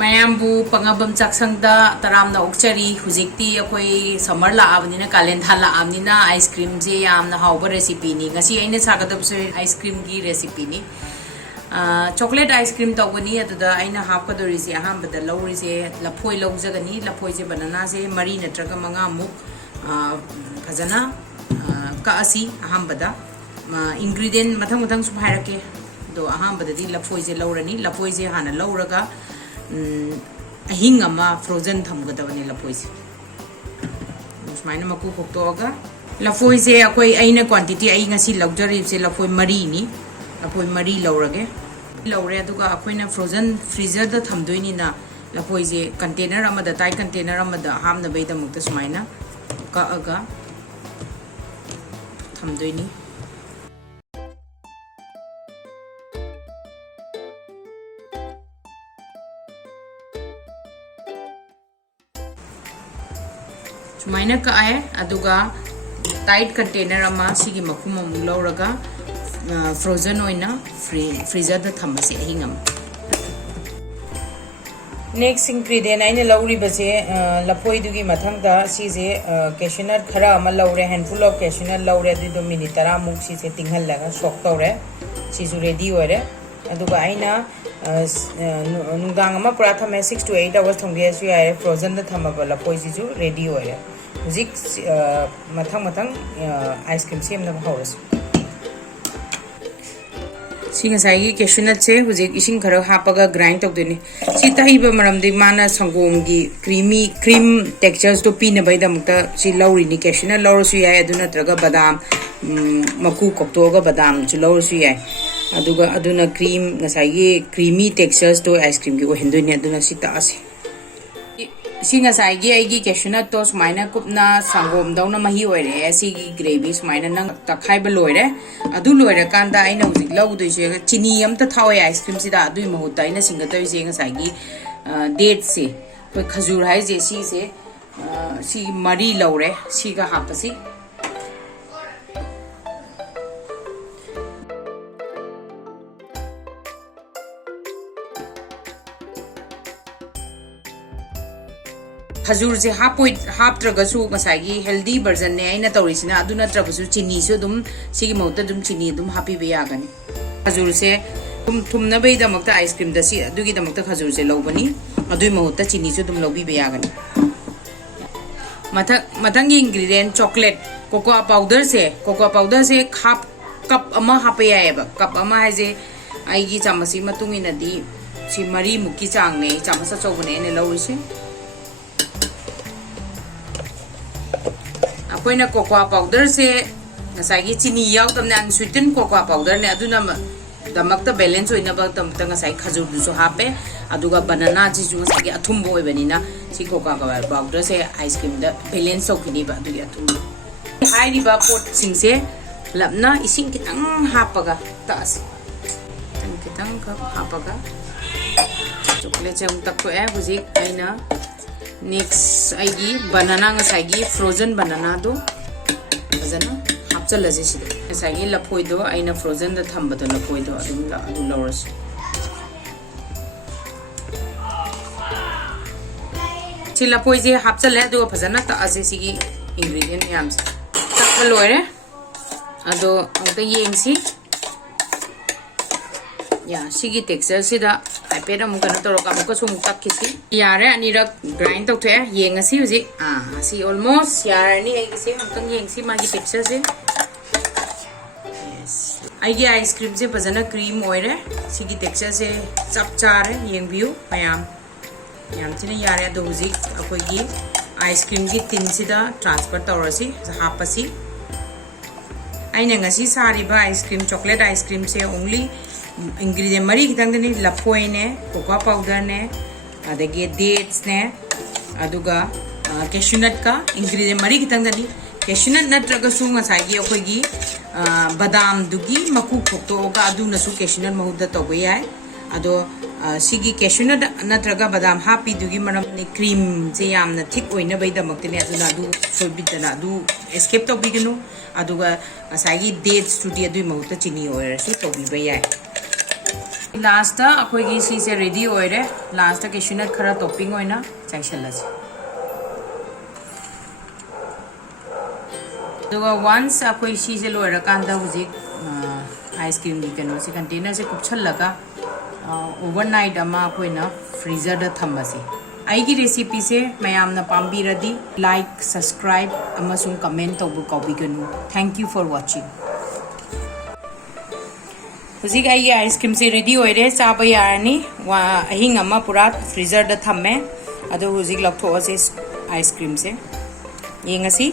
ꯃꯌꯥꯝꯕꯨ ꯄꯪꯉꯕꯝ ꯆꯥꯛꯁꯪꯗ ꯇꯔꯥꯝꯅ ꯑꯣꯛꯆꯔꯤ ꯍꯧꯖꯤꯛꯇꯤ ꯑꯩꯈꯣꯏ ꯁꯝꯃꯔ ꯂꯥꯛꯑꯕꯅꯤꯅ ꯀꯥꯂꯦꯟ ꯊꯥ ꯂꯥꯛꯑꯕꯅꯤꯅ ꯑꯥꯏꯁ ꯀ꯭ꯔꯤꯝꯁꯦ ꯌꯥꯝꯅ ꯍꯥꯎꯕ ꯔꯦꯁꯤꯄꯤꯅꯤ ꯉꯁꯤ ꯑꯩꯅ ꯁꯥꯒꯗꯕꯁꯦ ice ꯀ꯭ꯔꯤꯝꯒꯤ ꯔꯦꯁꯤꯄꯤꯅꯤ chocolate ice cream tawgani aduda aina hapkadorisi ahambada laurise lafoi laujagani lafoise banana se mari natraga manga muk phajana ka asi ahambada ingredient mathang mathang su bhairake do ahambada di lafoise laurani lafoise hana lauraga ahing ama frozen thamgadabani lafoise usmaina maku koktoga lafoise akoi aina quantity ai ngasi laujari se lafoi mari ni lafoi mari laurage laure aduga akoina frozen freezer da thamdoini na lafoi je container amada tai container amada hamna bai da mukta sumaina ka aga thamdoini sumaina ka ay aduga tight container ama sigi makum amu lauraga frozen oina freezer da thamasi ahingam next ingredient aina lauri base lapoi dugi mathang da si je cashew nut khara ama laure handful of cashew nut laure du do minute 30 muk si je tinghal laga soak tawre si ju ready ore aduga aina nungdang ama pura thame 6 to 8 hours thongge su ya frozen da thamaba lapoi si ju ready ore huzik mathang ice cream sem na hawras सिंगासाई cashew nut से हुजिक इसिंग खरा हापगा grind तौदनी सी ताहिबा मरमदि माना संगोमगी cream textures तो पीने बैदा मुक्ता सी लौरिनी cashew nut लौरसु याय अदु नत्रगा बादाम मकु कोक्तोगा बादाम चु लौरसु याय अदुना क्रीम ngसाई क्रीमी टेक्सचर्स तो आइसक्रीम की ओहेंदोनी अदुना सी तासे सिंगासाई आइगी cashew nut तो सुमाइना कुपना संगोम दौना मही ओइरे सिगी ग्रेवी सुमाइना नंग तखाइबा लोइरे अदु लोइरे कांदा आइना हुजिक लौदोइसे चिनी अमता थावे आइसक्रीम सिदा अदुइ महुता आइना सिंगतोइसे ngसाई डेट से कोइ खजूर हाइजे सी से सी मरी लौरे सिगा हापसी खजूर से हापत्रगसु ngसाई हेल्दी वर्जन ने आइना तौरिसिना अदु नत्रबसु चिनी सु दुम सिगी मौत दुम चिनी दुम हापीबे यागनी खजूर से थुमना बै दमकता आइसक्रीम द सी अदुगी दमकता खजूर से लौबनी अदुई मौत चिनी सु दुम लौबीबे यागनी मथंगी इंग्रेडिएंट चॉकलेट कोकोआ पाउडर से हाफ कप अमा हापे याएबा कप अमा हाइजे आइगी चामसी मतुंगिना दी सी मरी मुकी चांगने चामसा चौबने ने लौरिसे अकोइना कोकोआ पाउडर से ngसाई चिनी याव तमने अनस्वीटेन कोकोआ पाउडर ने अदुना दमकता बैलेंस होइना बा तमता ngसाई खजूर दुसो हापे अदुगा बनाना जिसु ngसाई अथुमबो ओइबनिना सि कोकोआ पाउडर से आइसक्रीम द बैलेंस होखिनी बा अदुगी अथुम हाइरी बा पोट सिंसे लपना इसिंग कितंग हापगा तास कितंग हापगा चॉकलेट से तक ए हुजिक आइना नेक्स्ट आइगी बनाना ngसाई फ्रोजन बनाना दो फजना हापचलजे सि ngसाई लफोय दो आइना फ्रोजन द थंबदो लफोय दो अदु लौरस सि लफोय जे हापचले दो फजना त असे सिगी इंग्रेडिएंट याम तक लोरे अदो अंत येंगसी या सिगी टेक्सचर सिदा आइपेड अमु कनो तोरका अमु कसु मु तक्किसी यारे अनिरक ग्राइंड तौथे येंगसी हुजि सी ऑलमोस्ट यारनी आइगिसे अंतंग येंगसी मागी टेक्सचर से यस आइगी आइसक्रीम से फजना क्रीम ओइरे सिगी टेक्सचर से चप चारे येंगबियु मयाम याम चिने यारे अदो हुजि अखोइगी आइसक्रीम की टिन सिदा ट्रांसफर तौरसी हापसी आइना ngasi सारिबा आइसक्रीम चॉकलेट आइसक्रीम से ओनली इंग्रेडिएंट मरी खितंगनी लफोय ने कोकोआ पाउडर ने अदगे डेट्स ने अदुगा cashew nut का इंग्रेडिएंट मरी खितंगनी cashew nut नत्रगा सु ngसाई अखोइगी बादाम दुगी मकु खोक्तोगा अदुनसु cashew nut महुदा तौबे याय अदो सिगी cashew nut नत्रगा बादाम हापी दुगी मरम ने क्रीम से यामना थिक ओइना बै दमकतने अदुना अदु सोबितना अदु एस्केप तौबिगनु अदुगा ngसाई डेट्स टुदी अदुई महुदा चिनी ओइरसु तौबिबे याय लास्ट अखोगी सीसे रेडी होइरे लास्ट केशनट खरा टॉपिंग होइना चाइसलस दुगा वंस अखोई सीसे लोइरा कांदा हुजिक आइसक्रीम की कनो से कंटेनर से कुपछलगा ओवरनाइट अमा अखोइना फ्रीजर दा थम्बसी आइगी रेसिपी से मयामना पाम्बीरदी लाइक सब्सक्राइब अमसुंग कमेंट तौबु कौबिगनु थैंक यू फॉर वाचिंग हुजिक आइगे आइसक्रीम से रेडी होइरे चाबा यारनी वा अहिंग अमा पूरा फ्रीजर दा थम्मे अदो हुजिक लौथोअसे आइसक्रीम से येंगसी